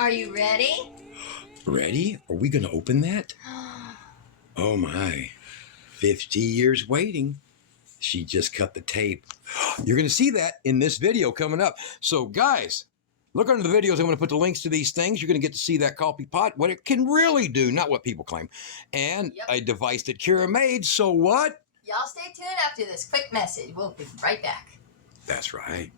Are you ready? Ready? Are we going to open that? Oh my, 50 years waiting. She just cut the tape. You're going to see that in this video coming up. So guys, look under the videos. I'm going to put the links to these things. You're going to get to see that coffee pot, what it can really do, not what people claim, and a device that Kiera made. So what? Y'all stay tuned after this quick message. We'll be right back. That's right.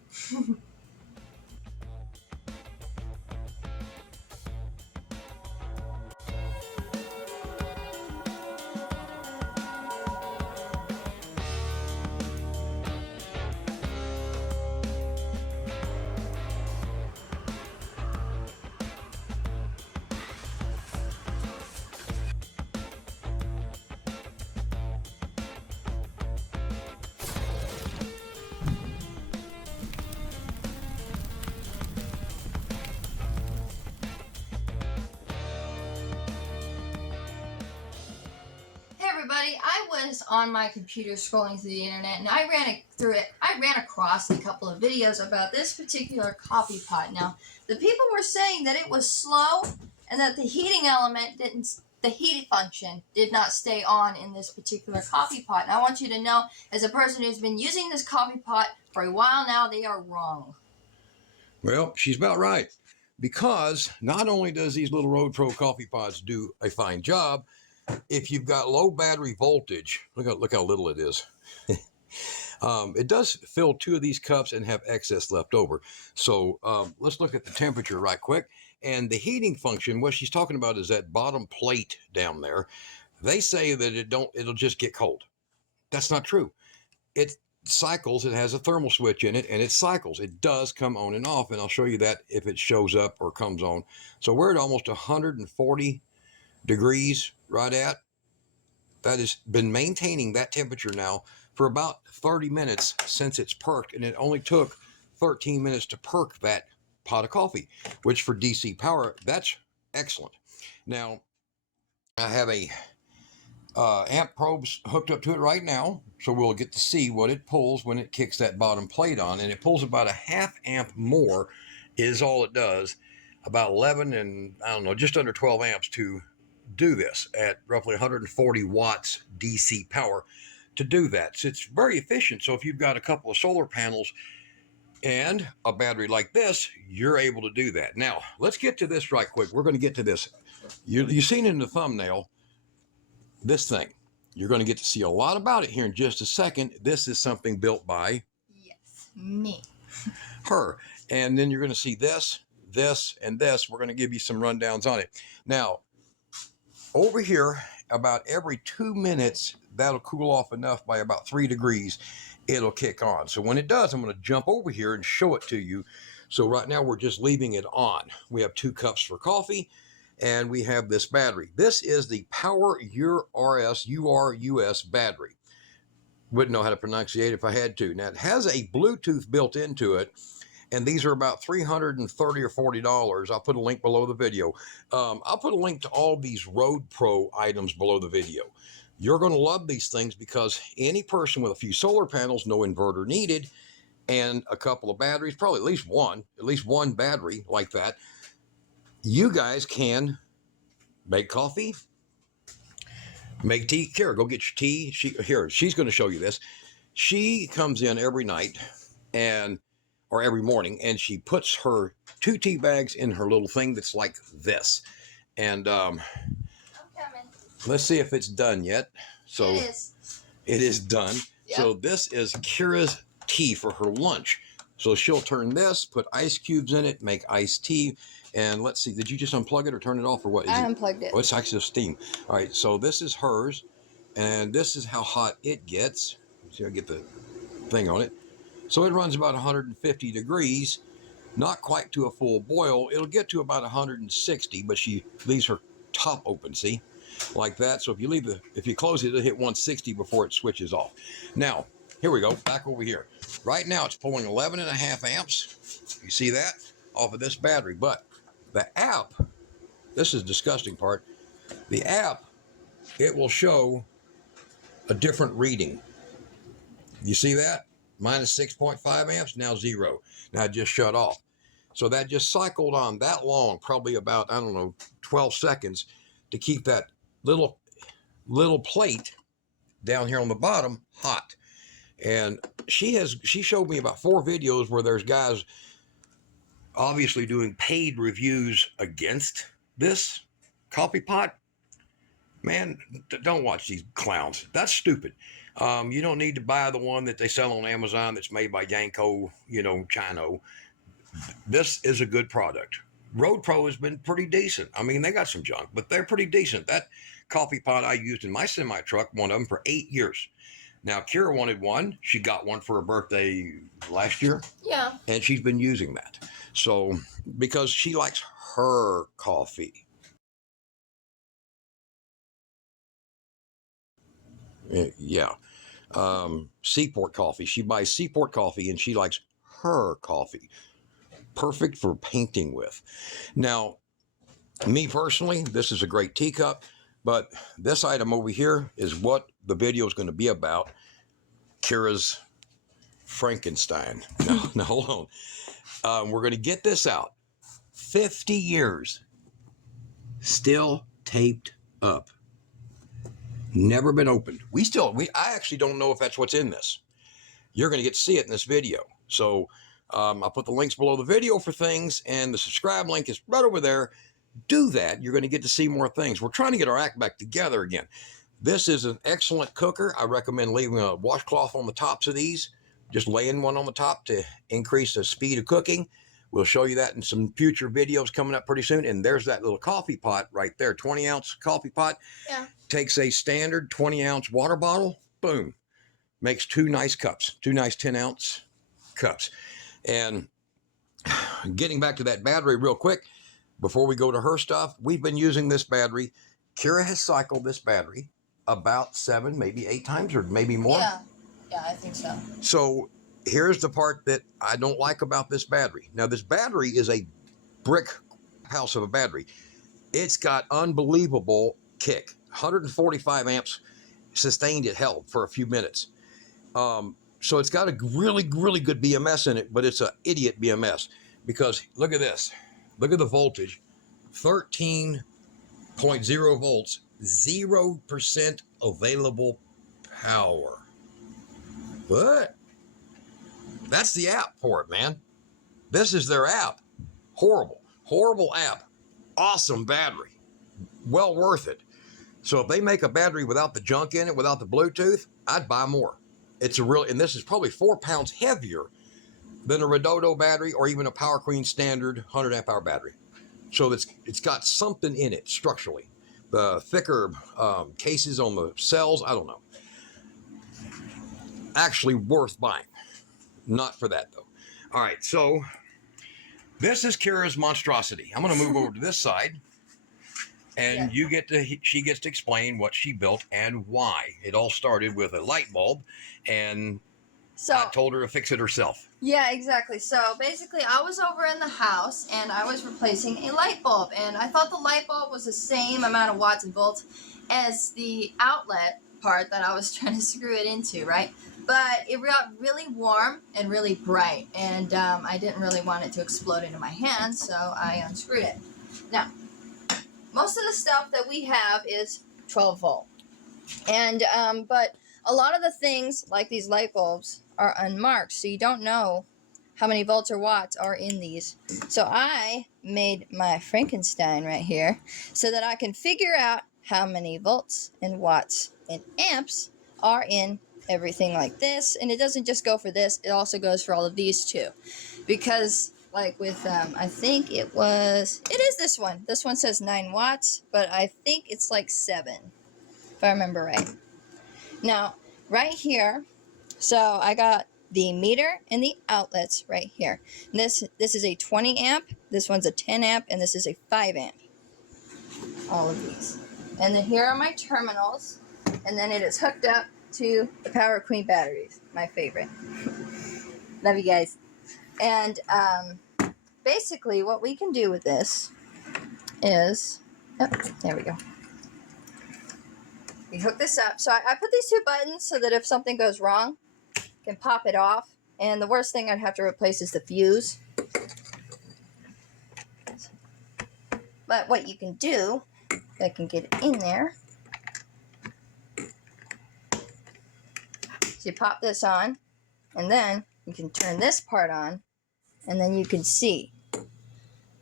Everybody, I was on my computer scrolling through the internet and I ran across a couple of videos about this particular coffee pot. Now, the people were saying that it was slow and that the heating element the heat function did not stay on in this particular coffee pot. And I want you to know, as a person who's been using this coffee pot for a while now, they are wrong. Well, she's about right, because not only does these little Road Pro coffee pots do a fine job, if you've got low battery voltage, look how little it is. It does fill 2 of these cups and have excess left over. So let's look at the temperature right quick. And the heating function, what she's talking about is that bottom plate down there. They say that it'll just get cold. That's not true. It cycles. It has a thermal switch in it, and it cycles. It does come on and off, and I'll show you that if it shows up or comes on. So we're at almost 140 degrees right at. That has been maintaining that temperature now for about 30 minutes since it's perked, and it only took 13 minutes to perk that pot of coffee, which for DC power, that's excellent. Now, I have a amp probes hooked up to it right now, so we'll get to see what it pulls when it kicks that bottom plate on, and it pulls about a ½ amp more is all it does, about 11 and I don't know, just under 12 amps to do this at roughly 140 watts DC power to do that. So it's very efficient. So if you've got a couple of solar panels and a battery like this, you're able to do that. Now, let's get to this right quick. We're going to get to this. You've seen in the thumbnail, this thing. You're going to get to see a lot about it here in just a second. This is something built by... Yes, me. Her. And then you're going to see this, this, and this. We're going to give you some rundowns on it. Now, over here, about every 2 minutes, that'll cool off enough by about 3 degrees, it'll kick on. So when it does, I'm going to jump over here and show it to you. So right now, we're just leaving it on. We have 2 cups for coffee, and we have this battery. This is the PowerUrus URUS battery. Wouldn't know how to pronunciate it if I had to. Now, it has a Bluetooth built into it, and these are about $330 or $40. I'll put a link below the video. I'll put a link to all these Road Pro items below the video. You're going to love these things because any person with a few solar panels, no inverter needed, and a couple of batteries, probably at least one battery like that, you guys can make coffee, make tea. Kiera, go get your tea. She's going to show you this. She comes in every night or every morning, and she puts her 2 tea bags in her little thing that's like this. And I'm coming. Let's see if it's done yet. So it is. It is done. Yep. So this is Kiera's tea for her lunch. So she'll turn this, put ice cubes in it, make iced tea. And let's see, did you just unplug it or turn it off or what? I unplugged it. Oh, it's actually steam. All right, so this is hers, and this is how hot it gets. See, I get the thing on it. So it runs about 150 degrees, not quite to a full boil. It'll get to about 160, but she leaves her top open, see, like that. So if you close it, it'll hit 160 before it switches off. Now, here we go, back over here. Right now, it's pulling 11.5 amps. You see that? Off of this battery. But the app, this is the disgusting part, the app, it will show a different reading. You see that? Minus 6.5 amps, now 0. Now it just shut off. So that just cycled on that long, probably about, I don't know, 12 seconds to keep that little plate down here on the bottom hot. And she showed me about 4 videos where there's guys obviously doing paid reviews against this coffee pot. Man, don't watch these clowns. That's stupid. You don't need to buy the one that they sell on Amazon that's made by Yanko, Chino. This is a good product. Road Pro has been pretty decent. I mean, they got some junk, but they're pretty decent. That coffee pot I used in my semi-truck, one of them, for 8 years. Now, Kiera wanted one. She got one for her birthday last year. Yeah. And she's been using that. So, because she likes her coffee. Yeah. Seaport coffee. She buys Seaport coffee and she likes her coffee. Perfect for painting with. Now, me personally, this is a great teacup, but this item over here is what the video is going to be about. Kiera's Frankenstein. Now hold on. We're going to get this out. 50 years. Still taped up. Never been opened. I actually don't know if that's what's in this. You're going to get to see it in this video. So I'll put the links below the video for things, and the subscribe link is right over there. Do that. You're going to get to see more things. We're trying to get our act back together again. This is an excellent cooker. I recommend leaving a washcloth on the tops of these. Just laying one on the top to increase the speed of cooking. We'll show you that in some future videos coming up pretty soon. And there's that little coffee pot right there, 20-ounce coffee pot. Yeah. Takes a standard 20-ounce water bottle, boom, makes 2 nice cups, 2 nice 10-ounce cups. And getting back to that battery real quick, before we go to her stuff, we've been using this battery. Kiera has cycled this battery about 7, maybe 8 times, or maybe more. Yeah, I think so. So here's the part that I don't like about this battery. Now, this battery is a brick house of a battery. It's got unbelievable kick. 145 amps sustained it held for a few minutes. So it's got a really, really good BMS in it, but it's an idiot BMS because look at this. Look at the voltage. 13.0 volts, 0% available power. What? That's the app for it, man. This is their app. Horrible app. Awesome battery. Well worth it. So if they make a battery without the junk in it, without the Bluetooth, I'd buy more. And this is probably 4 pounds heavier than a Redodo battery or even a Power Queen standard 100 amp hour battery. So it's got something in it structurally. The thicker cases on the cells, I don't know. Actually worth buying. Not for that though. All right, so this is Kiera's monstrosity. I'm going to move over to this side. And she gets to explain what she built and why. It all started with a light bulb, and I told her to fix it herself. Yeah, exactly. So basically, I was over in the house, and I was replacing a light bulb, and I thought the light bulb was the same amount of watts and volts as the outlet part that I was trying to screw it into, right? But it got really warm and really bright, and I didn't really want it to explode into my hand, so I unscrewed it. Now, most of the stuff that we have is 12 volt. And, but a lot of the things, like these light bulbs, are unmarked, so you don't know how many volts or watts are in these. So I made my Frankenstein right here so that I can figure out how many volts and watts and amps are in everything like this. And it doesn't just go for this, it also goes for all of these too. Because like with, I think it is this one. This one says 9 watts, but I think it's like 7, if I remember right. Now, right here, so I got the meter and the outlets right here. This is a 20 amp, this one's a 10 amp, and this is a 5 amp. All of these. And then here are my terminals, and then it is hooked up to the Power Queen batteries, my favorite. Love you guys. And basically what we can do with this is, there we go. We hook this up. So I put these 2 buttons so that if something goes wrong, I can pop it off. And the worst thing I'd have to replace is the fuse. But what you can do, I can get it in there. So you pop this on, and then you can turn this part on, and then you can see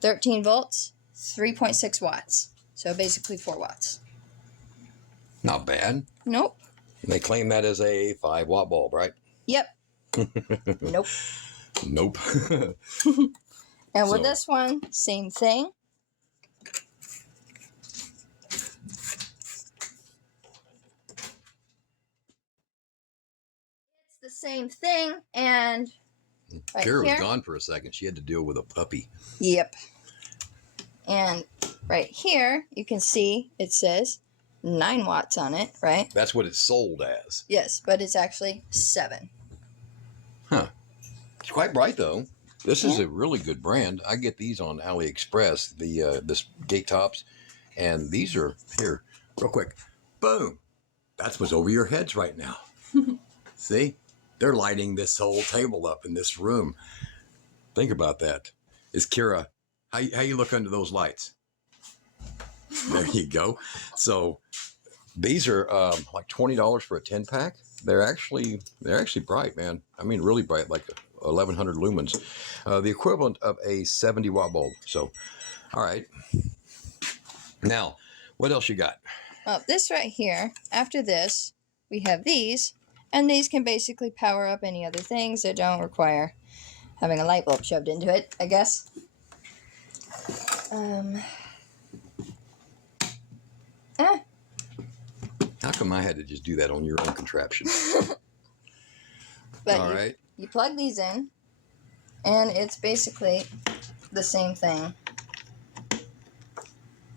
13 volts, 3.6 watts. So basically 4 watts. Not bad. Nope. They claim that as a 5-watt bulb, right? Yep. Nope. Nope. And with So- this one, same thing. It's the same thing, and right Kiera was here. gone for a second. She had to deal with a puppy. Yep. And right here, you can see it says 9 watts on it, right? That's what it's sold as. Yes, but it's actually 7. Huh. It's quite bright, though. This is a really good brand. I get these on AliExpress, this gate tops. And these are, here, real quick. Boom. That's what's over your heads right now. See? They're lighting this whole table up in this room. Think about that. Is Kiera, how you look under those lights? There you go. So these are like $20 for a 10-pack. They're actually bright, man. I mean, really bright, like 1,100 lumens. The equivalent of a 70-watt bulb. So, all right. Now, what else you got? Well, this right here, after this, we have these, and these can basically power up any other things that don't require having a light bulb shoved into it, I guess. How come I had to just do that on your own contraption? But All right. you plug these in, and it's basically the same thing.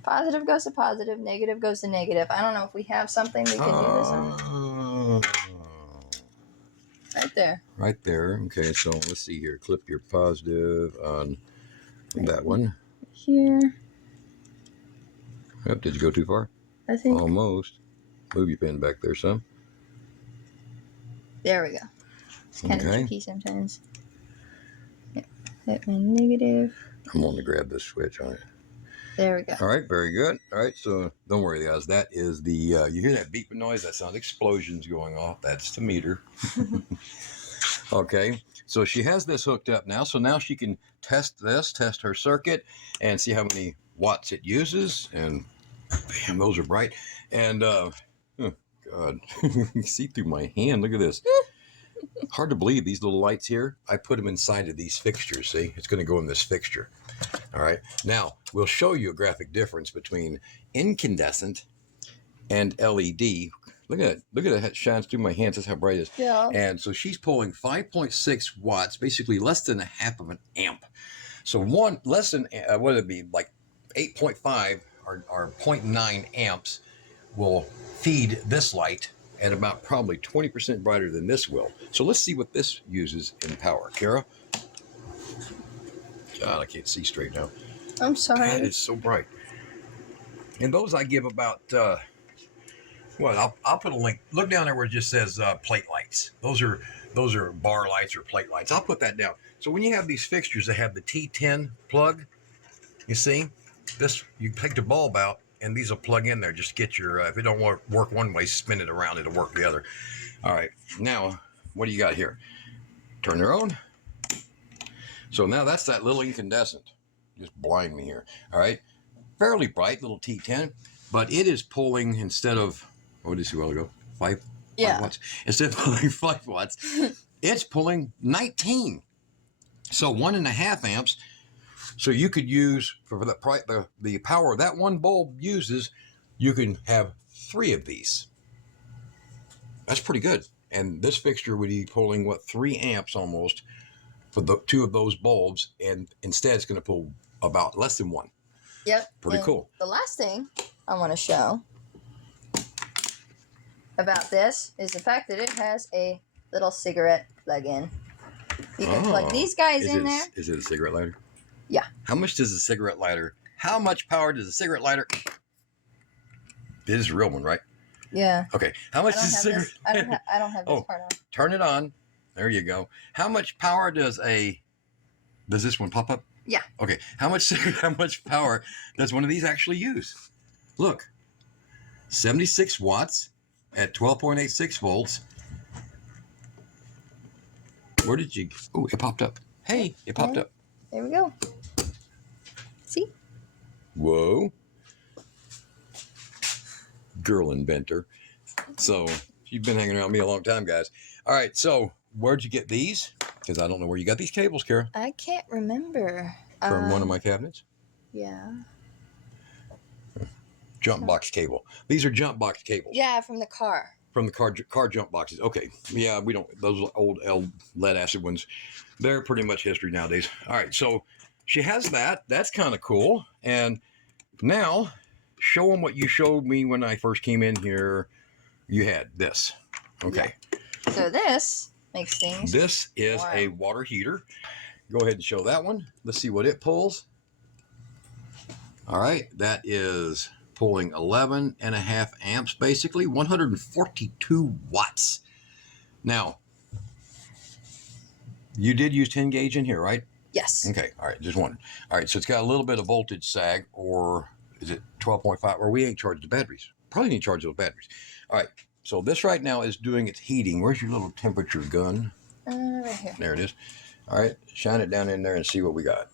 Positive goes to positive, negative goes to negative. I don't know if we have something we can do this on. Right there. Right there. Okay, so let's see here. Clip your positive on that one. Here, Oh, did you go too far? I think. Almost. Move your pin back there some. There we go. It's kind of Okay. tricky sometimes. Yep. Hit my negative. I'm going to grab this switch on it. There we go. All right, very good. All right, so don't worry, guys. That is the, you hear that beeping noise? That sounds explosions going off. That's the meter. Okay, so she has this hooked up now. So now she can test her circuit, and see how many watts it uses. And damn, those are bright. And, oh, God, you see through my hand. Look at this. Hard to believe, these little lights here, I put them inside of these fixtures. See, it's going to go in this fixture. All right. Now, we'll show you a graphic difference between incandescent and LED. Look at it. Look at it. It shines through my hands. That's how bright it is. Yeah. And so she's pulling 5.6 watts, basically less than a half of an amp. So one less than, what would it be, like 8.5 or 0.9 amps will feed this light at about probably 20% brighter than this will. So let's see what this uses in power. Kiera? God, I can't see straight now. I'm sorry. God, it's so bright. And those I give about, I'll put a link. Look down there where it just says plate lights. Those are bar lights or plate lights. I'll put that down. So when you have these fixtures that have the T10 plug, you see, this, you take the bulb out, and these will plug in there. Just get your, if it don't work one way, spin it around, it'll work the other. All right, now, what do you got here? Turn her on. So now that's that little incandescent. Just blind me here. All right, fairly bright little T10, but it is pulling, instead of, what did you see a while ago? 5 watts. Instead of pulling 5 watts, it's pulling 19. So 1.5 amps. So you could use, for the power that one bulb uses, you can have 3 of these. That's pretty good. And this fixture would be pulling, 3 amps almost for the 2 of those bulbs. And instead it's going to pull about less than 1. Yep. Pretty and cool. The last thing I want to show about this is the fact that it has a little cigarette plug-in. You can plug these guys in there. Is it a cigarette lighter? Yeah. How much does a cigarette lighter, how much power does a cigarette lighter, this is a real one, right? Yeah. Okay. How much does a cigarette, I don't have this part on. turn it on. There you go. How much power does this one pop up? Yeah. Okay. How much power does one of these actually use? Look, 76 watts at 12.86 volts. Where did you? Oh, it popped up. Hey, it popped up. There we go. See? Whoa. Girl inventor. So you've been hanging around me a long time, guys. All right. So where'd you get these? Because I don't know where you got these cables, Kiera. I can't remember. From one of my cabinets. Yeah. Jump box cable. These are jump box cables. Yeah, from the car. From the car jump boxes. Okay. Yeah, we don't, those old lead acid ones, they're pretty much history nowadays. All right. So she has that. That's kind of cool. And now show them what you showed me when I first came in here. You had this. Okay. Yeah. So this makes things. This is warm. a water heater. Go ahead and show that one. Let's see what it pulls. All right. That is pulling 11.5 amps, basically 142 watts. Now, you did use 10 gauge in here, right? Yes. Okay. All right. Just wondering. All right. So it's got a little bit of voltage sag, or is it 12.5? Or we ain't charged the batteries. Probably need to charge those batteries. All right. So this right now is doing its heating. Where's your little temperature gun? Right here. There it is. All right. Shine it down in there and see what we got.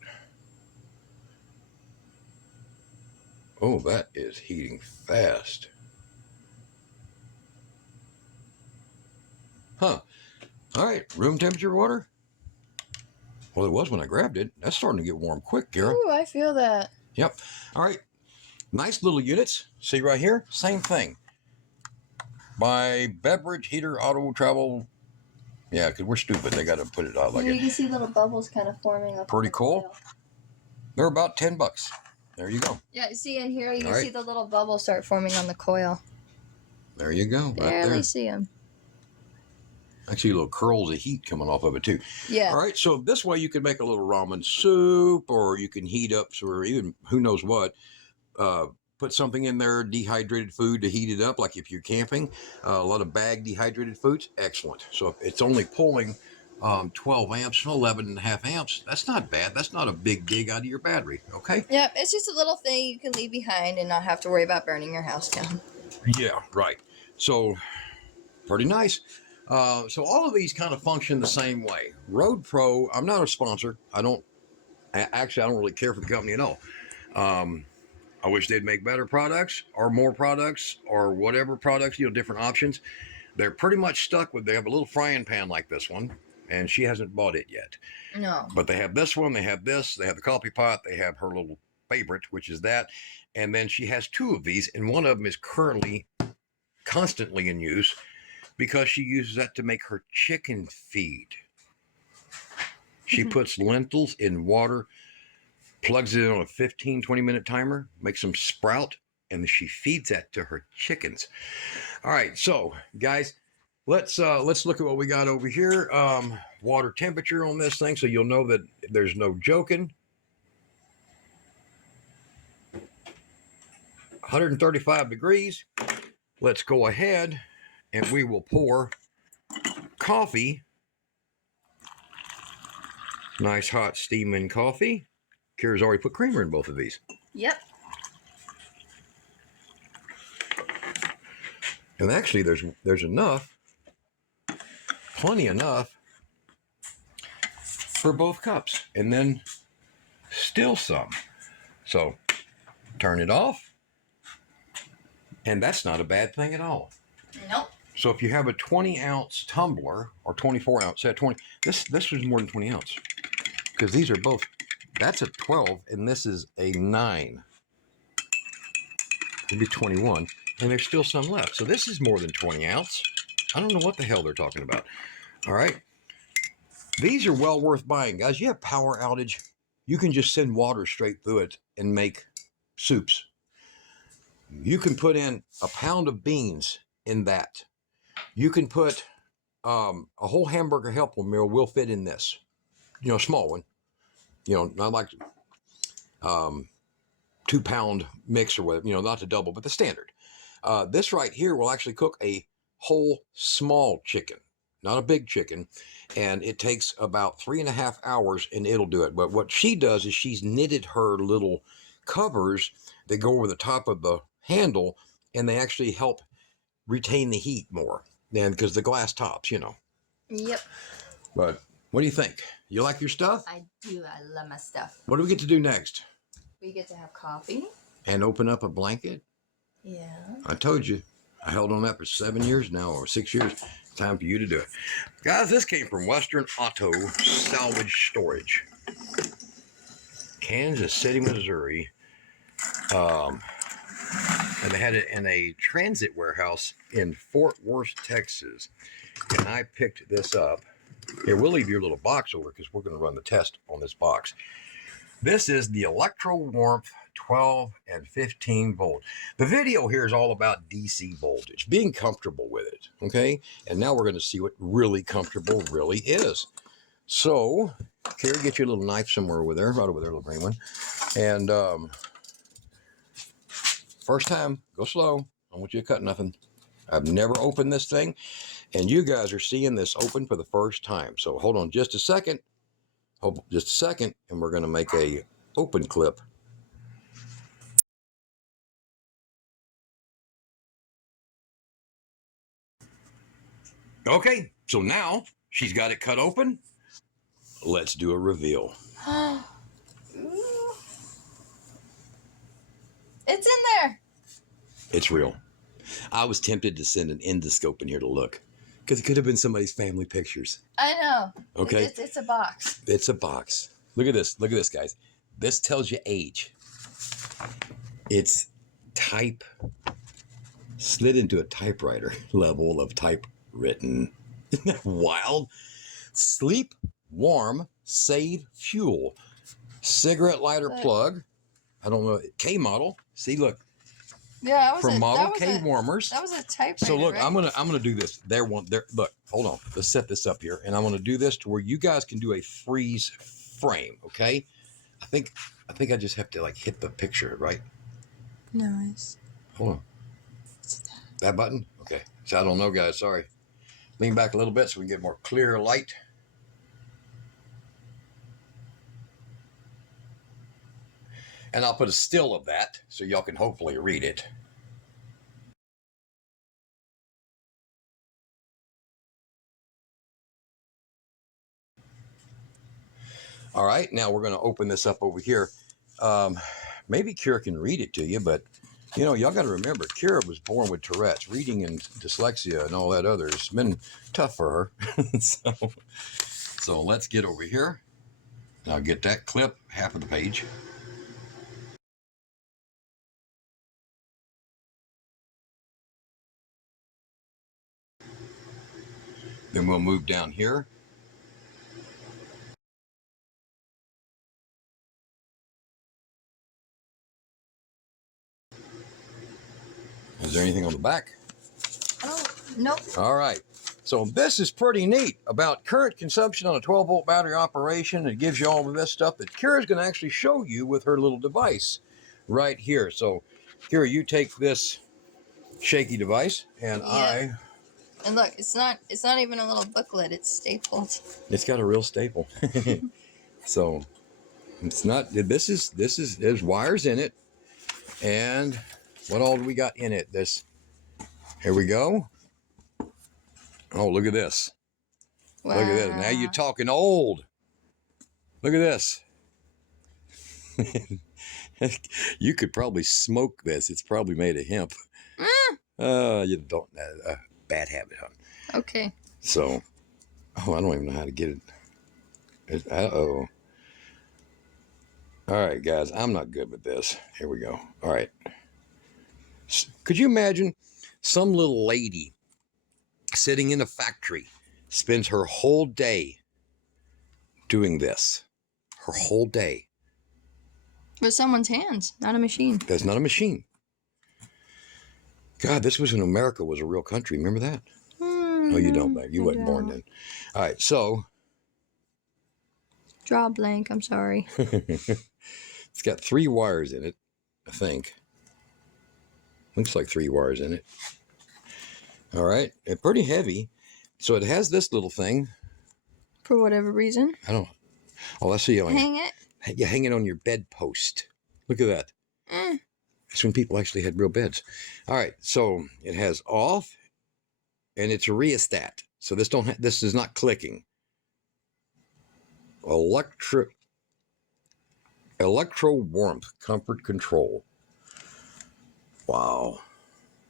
Oh, that is heating fast. Huh. All right. Room temperature water? Well, it was when I grabbed it. That's starting to get warm quick, Kiera. Ooh, I feel that. Yep. All right. Nice little units. See right here? Same thing. By Beverage Heater Auto Travel. Yeah, because we're stupid. They got to put it out like You it. can see little bubbles kind of forming up. Pretty cool. They're about $10. There you go. Yeah, see in here, you can All see right. the little bubbles start forming on the coil. There you go. Right Barely there. see them. Actually, little curls of heat coming off of it, too. Yeah. All right. So this way you can make a little ramen soup, or you can heat up, or even who knows what. Put something in there, dehydrated food to heat it up, like if you're camping. A lot of bagged dehydrated foods. Excellent. So if it's only pulling 12 amps, 11.5 amps, that's not bad. That's not a big dig out of your battery. Okay. Yep, it's just a little thing you can leave behind and not have to worry about burning your house down. Yeah, right. So pretty nice. So all of these kind of function the same way. Road Pro, I'm not a sponsor. I don't really care for the company at all. I wish they'd make better products or more products or whatever products, different options. They're pretty much stuck with, they have a little frying pan like this one, and she hasn't bought it yet. No. But they have this one, they have this, they have the coffee pot, they have her little favorite, which is that. And then she has two of these, and one of them is currently constantly in use because she uses that to make her chicken feed. She puts lentils in water, plugs it in on a 15-20 minute timer, makes them sprout, and she feeds that to her chickens. All right, so guys, let's look at what we got over here. Water temperature on this thing, so you'll know that there's no joking. 135 degrees. Let's go ahead and we will pour coffee. Nice hot steaming coffee. Kiera's already put creamer in both of these. Yep. And actually there's enough, plenty enough for both cups, and then still some. So turn it off, and that's not a bad thing at all. Nope. So if you have a 20-ounce tumbler or 24 ounce, say 20, this was more than 20 ounce, because these are both, that's a 12 and this is a 9. It'd be 21, and there's still some left. So this is more than 20 ounce. I don't know what the hell they're talking about. All right. These are well worth buying, guys. You have power outage, you can just send water straight through it and make soups. You can put in a pound of beans in that. You can put a whole hamburger helper meal will fit in this, small one, not like 2-pound mix or whatever, not the double, but the standard. This right here will actually cook a whole small chicken. not a big chicken, and it takes about 3.5 hours and it'll do it. But what she does is she's knitted her little covers that go over the top of the handle, and they actually help retain the heat more than because the glass tops, you know. Yep. But what do you think? You like your stuff? I do. I love my stuff. What do we get to do next? We get to have coffee. And open up a blanket? Yeah. I told you. I held on that for 7 years now, or 6 years. Time for you to do it. Guys, this came from Western Auto Salvage Storage. Kansas City, Missouri. And they had it in a transit warehouse in Fort Worth, Texas. And I picked this up. Here, we'll leave your little box over because we're going to run the test on this box. This is the Electro Warmth 12 and 15 volt. The video here is all about DC voltage, being comfortable with it, okay? And now we're going to see what really comfortable really is. So, Kiera, get your little knife somewhere over there, right over there, little green one. And first time, go slow. I don't want you to cut nothing. I've never opened this thing, and you guys are seeing this open for the first time. So hold on just a second. Hold just a second, and we're going to make a open clip. Okay, so now she's got it cut open. Let's do a reveal. It's in there. It's real. I was tempted to send an endoscope in here to look, because it could have been somebody's family pictures. I know. Okay. It's a box. It's a box. Look at this. Look at this, guys. This tells you age. It's type slid into a typewriter level of typewritten. Isn't that wild? Sleep, warm, save fuel. Cigarette lighter plug. I don't know. K model. See, look. Yeah, from Model K warmers. That was a typewriter. So look, right? I'm gonna do this. Look, hold on. Let's set this up here, and I want to do this to where you guys can do a freeze frame. Okay. I think I just have to like hit the picture, right? Nice. Hold on. That button? Okay. So I don't know, guys. Sorry. Lean back a little bit so we can get more clear light. And I'll put a still of that so y'all can hopefully read it. All right, now we're going to open this up over here. Maybe Kiera can read it to you, but you know, y'all got to remember, Kiera was born with Tourette's. Reading and dyslexia and all that other has been tough for her. So let's get over here. Now get that clip, half of the page. Then we'll move down here. Is there anything on the back? Oh, nope. All right. So this is pretty neat about current consumption on a 12-volt battery operation. It gives you all of this stuff that Kiera's going to actually show you with her little device right here. So, Kiera, you take this shaky device, and yeah. And look, it's not even a little booklet. It's stapled. It's got a real staple. So it's not. There's wires in it, and what all do we got in it? Here we go. Oh, look at this. Wow. Look at this. Now you're talking old. Look at this. You could probably smoke this. It's probably made of hemp. You don't. Bad habit, huh? Okay. So, I don't even know how to get it. Uh-oh. All right, guys. I'm not good with this. Here we go. All right. Could you imagine some little lady sitting in a factory spends her whole day doing this? Her whole day. With someone's hands, not a machine. That's not a machine. God, this was when America was a real country. Remember that? No, you don't, babe. You wasn't born then. All right, so. Draw a blank. I'm sorry. It's got 3 wires in it, I think. Looks like 3 wires in it. All right, and pretty heavy. So it has this little thing. For whatever reason. I don't. Oh, that's the Hang it. You hang it on your bedpost. Look at that. That's when people actually had real beds. All right, so it has off, and it's a rheostat. So this is not clicking. Electro warmth comfort control. Wow.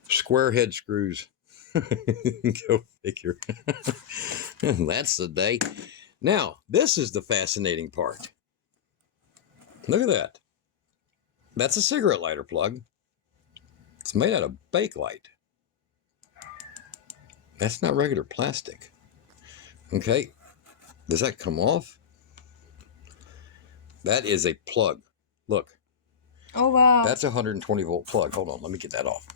Square head screws. Go figure. That's the day. Now, this is the fascinating part. Look at that. That's a cigarette lighter plug. It's made out of Bakelite. That's not regular plastic. Okay. Does that come off? That is a plug. Look. Oh, wow. That's a 120 volt plug. Hold on. Let me get that off.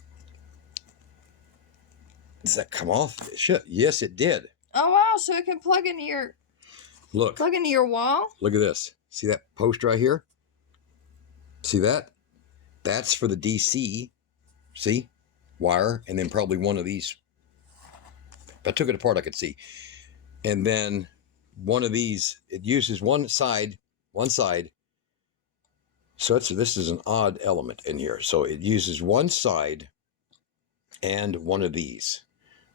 Does that come off? It should. Yes, it did. Oh, wow. So it can plug into your... Look. Plug into your wall? Look at this. See that post right here? See that? That's for the DC. See? Wire. And then probably one of these. If I took it apart, I could see. And then one of these, it uses one side. So this is an odd element in here. So it uses one side and one of these.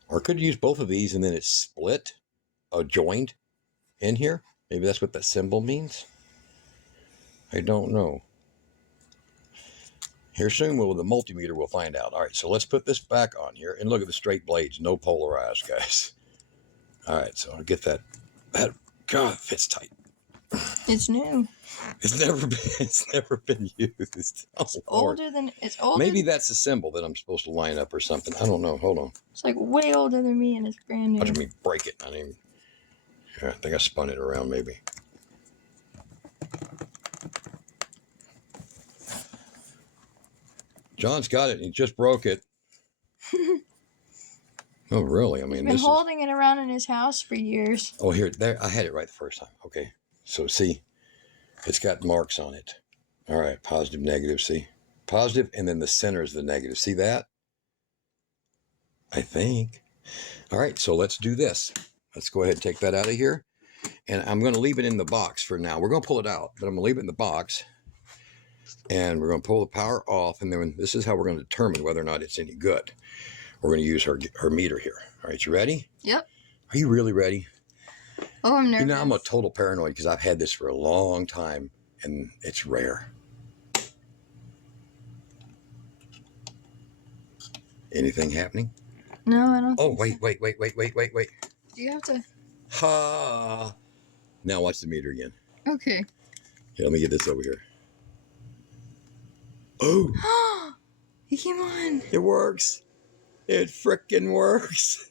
Or it could use both of these and then it's split, joined in here. Maybe that's what that symbol means. I don't know. Here soon, with the multimeter, we'll find out. All right, so let's put this back on here. And look at the straight blades, no polarized, guys. All right, so I'll get that. That, God, fits tight. It's new. It's never been used. Oh, It's older than... It's older. Maybe that's a symbol that I'm supposed to line up or something. I don't know. Hold on. It's like way older than me and it's brand new. Watch me break it. Yeah, I think I spun it around maybe. John's got it and he just broke it. Oh, really? I mean, He's been holding it around in his house for years. Oh, there. I had it right the first time. Okay. So, see, it's got marks on it. All right. Positive, negative. See? Positive, and then the center is the negative. See that? I think. All right. So, let's do this. Let's go ahead and take that out of here. And I'm going to leave it in the box for now. We're going to pull it out, but I'm going to leave it in the box. And we're going to pull the power off. And then this is how we're going to determine whether or not it's any good. We're going to use her meter here. All right, you ready? Yep. Are you really ready? Oh, I'm nervous. You know, I'm a total paranoid because I've had this for a long time, and it's rare. Anything happening? No, I don't. Oh, think wait. Do you have to? Ha! Now watch the meter again. Okay. Here, let me get this over here. Oh! He came on. It works. It frickin' works.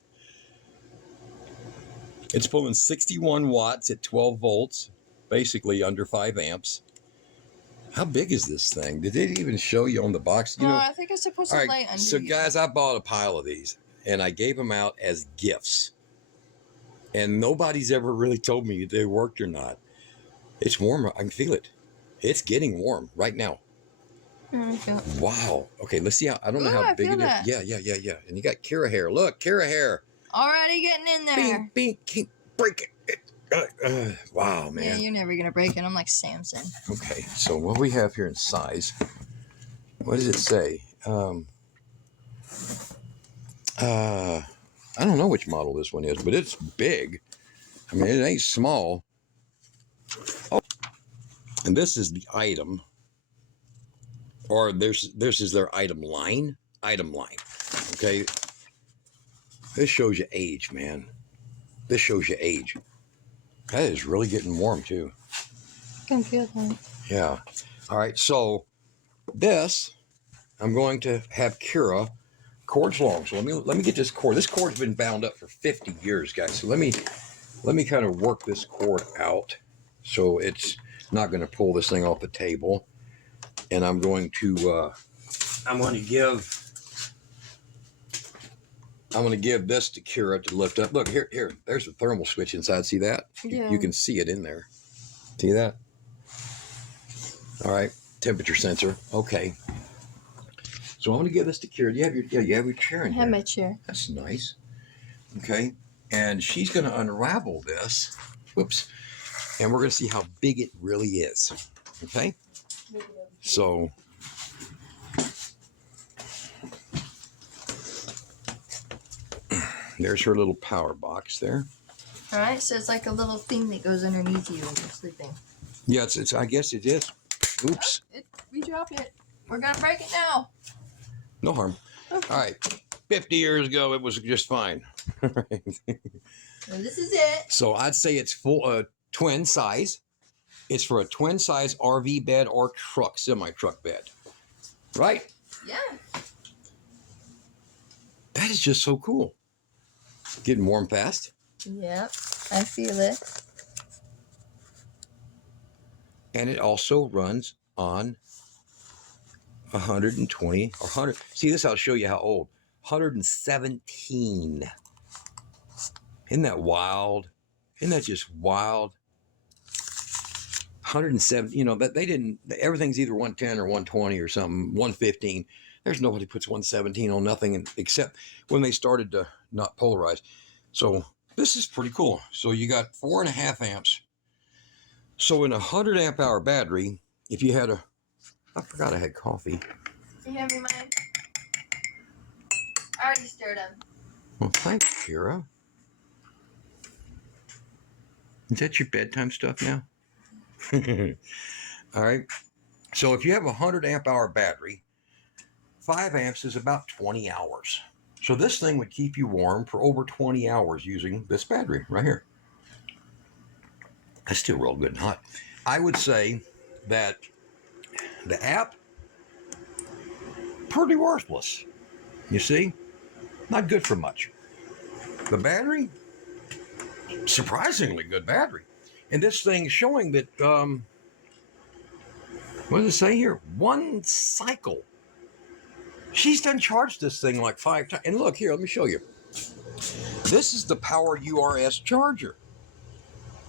It's pulling 61 watts at 12 volts, basically under 5 amps. How big is this thing? Did it even show you on the box? You know, I think it's supposed to lay under so you. guys, I bought a pile of these, and I gave them out as gifts. And nobody's ever really told me if they worked or not. It's warm. I can feel it. It's getting warm right now. Wow. Okay, let's see how. I don't know how big it is. Yeah. And you got Kiera hair. Look, Kiera hair. Already getting in there. Bing, can't break it. Wow, man. Yeah, you're never gonna break it. I'm like Samson. Okay, so what we have here in size. What does it say? I don't know which model this one is, but it's big. I mean, it ain't small. Oh, and this is the item. Or this is their item line. Okay. This shows you age, man. This shows you age. That is really getting warm too. I can feel that. Yeah. All right. So this, I'm going to have Kiera cords long. So let me get this cord. This cord's been bound up for 50 years, guys. So let me kind of work this cord out so it's not going to pull this thing off the table. And I'm going to give this to Kiera to lift up. Look, here, there's a thermal switch inside. See that? Yeah. You can see it in there. See that? All right, temperature sensor. Okay. So I'm going to give this to Kiera. You have your chair in here. I have my chair. That's nice. Okay. And she's going to unravel this. Whoops. And we're going to see how big it really is. Okay? So, there's her little power box there. All right, so it's like a little thing that goes underneath you when you're sleeping. Yeah, it's I guess it is. Oops. We dropped it. We're going to break it now. No harm. Okay. All right. 50 years ago, it was just fine. And this is it. So I'd say it's full twin size. It's for a twin size RV bed or truck, semi-truck bed. Right? Yeah. That is just so cool. Getting warm fast. Yep, I feel it. And it also runs on 120 or 100. See, this I'll show you how old. 117. Isn't that wild? Isn't that just wild? 107, you know, that they didn't, everything's either 110 or 120 or something, 115. There's nobody puts 117 on nothing except when they started to not polarize. So this is pretty cool. So you got 4.5 amps. So in a 100 amp hour battery, if you had I forgot I had coffee. You have me mine? I already stirred them. Well, thanks, Kiera. Is that your bedtime stuff now? All right. So if you have a 100 amp hour battery, 5 amps is about 20 hours. So this thing would keep you warm for over 20 hours using this battery right here. That's still real good and hot. I would say that the app, pretty worthless. You see? Not good for much. The battery, surprisingly good battery. And this thing showing that, what does it say here? 1 cycle. She's done charged this thing like 5 times. And look here, let me show you. This is the PowerUrus charger.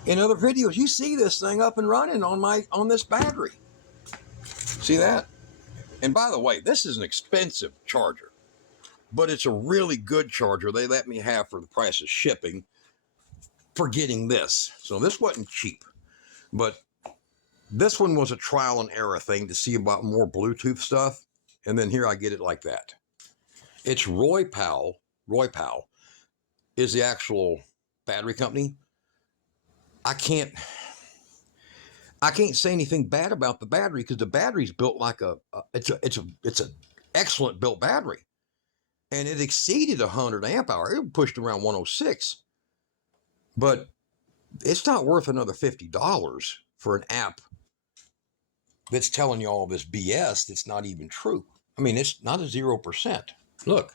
In other videos, you see this thing up and running on this battery. See that? And by the way, this is an expensive charger, but it's a really good charger they let me have for the price of shipping for getting this. So this wasn't cheap, but this one was a trial and error thing to see about more Bluetooth stuff. And then here I get it like that. It's RoyPow is the actual battery company. I can't say anything bad about the battery because the battery's built like it's an excellent built battery, and it exceeded 100 amp hour. It pushed around 106, but it's not worth another $50 for an app that's telling you all this BS that's not even true. I mean, it's not a 0%. Look,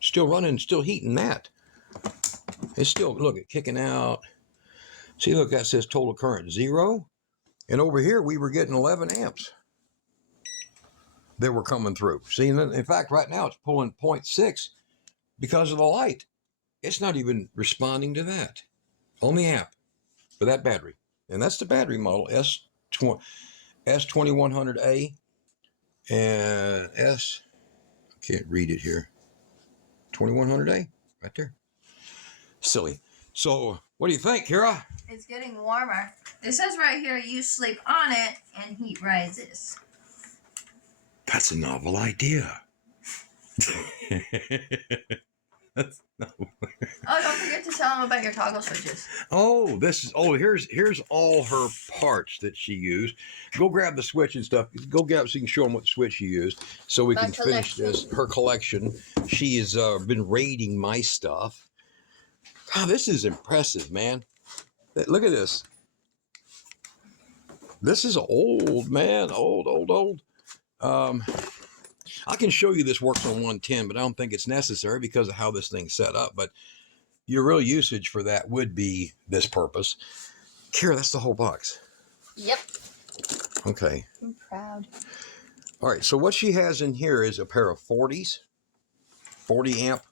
still running, still heating that. It's still, look, it's kicking out. See, look, that says total current 0. And over here, we were getting 11 amps that were coming through. See, in fact, right now, it's pulling 0.6 because of the light. It's not even responding to that on the app for that battery. And that's the battery model, S2100A and I can't read it here, 2100A, right there. Silly. So, what do you think, Kiera? It's getting warmer. It says right here, you sleep on it and heat rises. That's a novel idea. That's novel. Oh, don't forget to tell them about your toggle switches. Oh, here's all her parts that she used. Go grab the switch and stuff. Go grab so you can show them what switch she used so we can finish this. Her collection. She has been raiding my stuff. God, this is impressive, man. Look at this. This is old, man. Old. I can show you this works on 110, but I don't think it's necessary because of how this thing's set up. But your real usage for that would be this purpose. Kiera, that's the whole box. Yep. Okay. I'm proud. All right, so what she has in here is a pair of 40 amp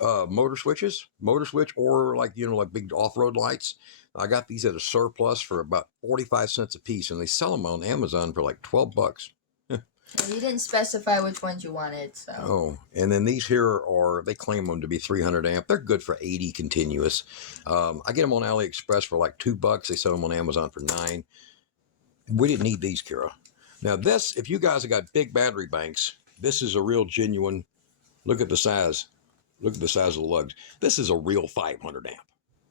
motor switch or like big off-road lights. I got these at a surplus for about 45 cents a piece, and they sell them on Amazon for like $12. You didn't specify which ones you wanted, so. Oh, and then these here are, they claim them to be 300 amp. They're good for 80 continuous. I get them on AliExpress for like $2. They sell them on Amazon for $9. We didn't need these, Kiera. Now this, if you guys have got big battery banks, this is a real genuine, look at the size. Look at the size of the lugs. This is a real 500 amp.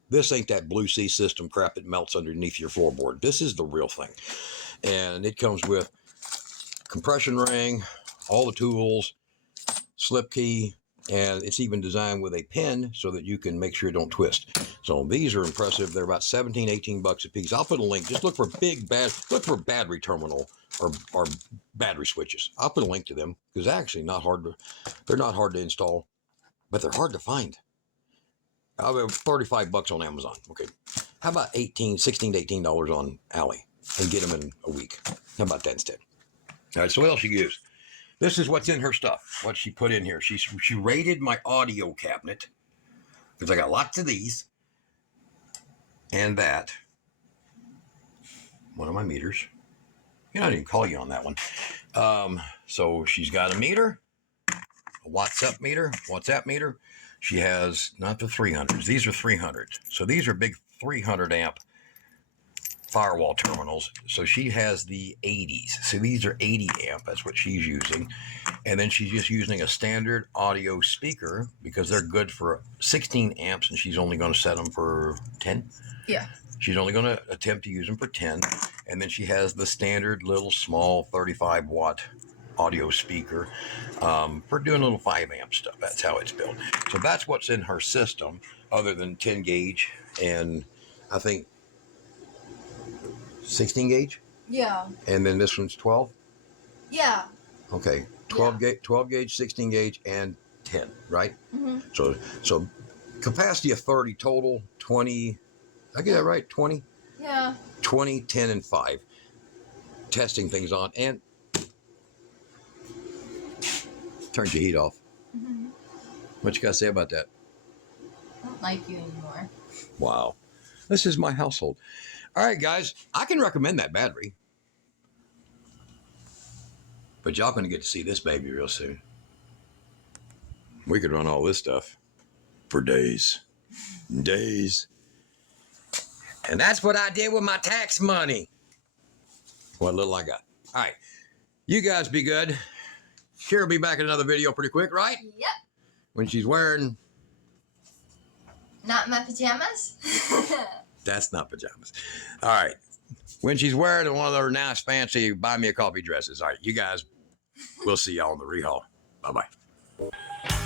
This ain't that Blue Sea system crap that melts underneath your floorboard. This is the real thing. And it comes with compression ring, all the tools, slip key, and it's even designed with a pin so that you can make sure it don't twist. So these are impressive. They're about 17, 18 bucks a piece. I'll put a link. Just look for look for battery terminal or battery switches. I'll put a link to them because actually they're not hard to install, but they're hard to find. I'll have 35 bucks on Amazon. Okay. How about $16 to $18 on Ali and get them in a week? How about that instead? All right. So what else she gives? This is what's in her stuff, what she put in here. She rated my audio cabinet because I got lots of these and that. One of my meters. I didn't call you on that one. So she's got a meter, a WhatsApp meter. She has not the 300s. These are 300s. So these are big 300 amp firewall terminals. So she has the 80s. So these are 80 amp. That's what she's using. And then she's just using a standard audio speaker because they're good for 16 amps and she's only going to set them for 10. Yeah. She's only going to attempt to use them for 10. And then she has the standard little small 35 watt audio speaker for doing little 5 amp stuff. That's how it's built. So that's what's in her system other than 10 gauge and I think 16 gauge? Yeah. And then this one's 12? Yeah. Okay. 12 gauge, 16 gauge, and 10, right? Mm-hmm. So capacity of 30 total, 20, did I get that right? 20? Yeah. 20, 10, and 5. Testing things on and turns your heat off. Mm-hmm. What you got to say about that? I don't like you anymore. Wow. This is my household. All right, guys, I can recommend that battery. But y'all going to get to see this baby real soon. We could run all this stuff for days. Days. And that's what I did with my tax money. What little I got. All right. You guys be good. Kiera will be back in another video pretty quick, right? Yep. When she's wearing... Not my pajamas? That's not pajamas. All right. When she's wearing one of those nice, fancy buy me a coffee dresses. All right, you guys, we'll see y'all in the rehaul. Bye-bye.